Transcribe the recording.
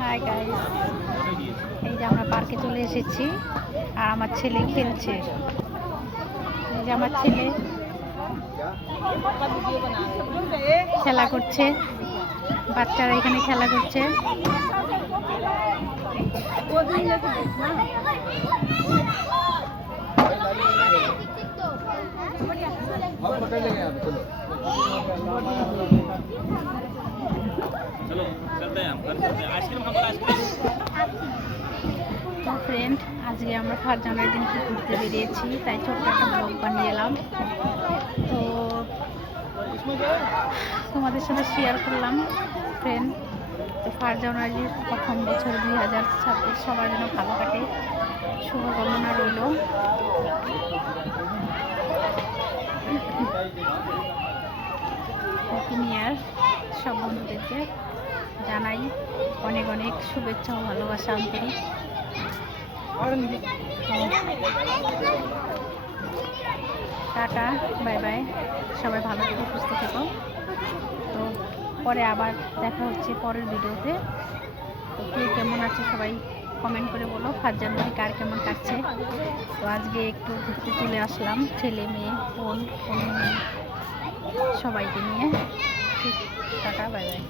Hi guys এই যে আমরা পার্কে চলে এসেছি, আর আমার ছেলে খেলছে। এই যে আমার ছেলে খেলা করছে। বাচ্চারা এখানে খেলা করছে। তো ফ্রেন্ড আজকে আমরা ফার্স্ট জানুয়ারি দিন ঘুরতে বেরিয়েছি, তাই ছোট্ট একটা ব্লগ বানিয়ে এলাম। তো তোমাদের সাথে শেয়ার করলাম ফ্রেন্ড তো ফার্স্ট জানুয়ারির প্রথম বছর দুই হাজার ছাব্বিশ, সবার জন্য ভালো কাটে, শুভকামনা রইল। হ্যাপি নিউ ইয়ার সব বন্ধুদেরকে। জানাই অনেক অনেক শুভেচ্ছা ও ভালোবাসা আন্তরিক। টাটা, বাই বাই, সবাই ভালো থেকো, সুস্থ থেকো। তো পরে আবার দেখা হচ্ছে পরের ভিডিওতে। তো কে কেমন আছে সবাই কমেন্ট করে বলো ফার্স্ট জানুয়ারি কার কেমন কাটছে? তো আজকে একটু ঘুরতে চলে আসলাম, ছেলে, মেয়ে, বোন সবাইকে নিয়ে। Tata, bye bye.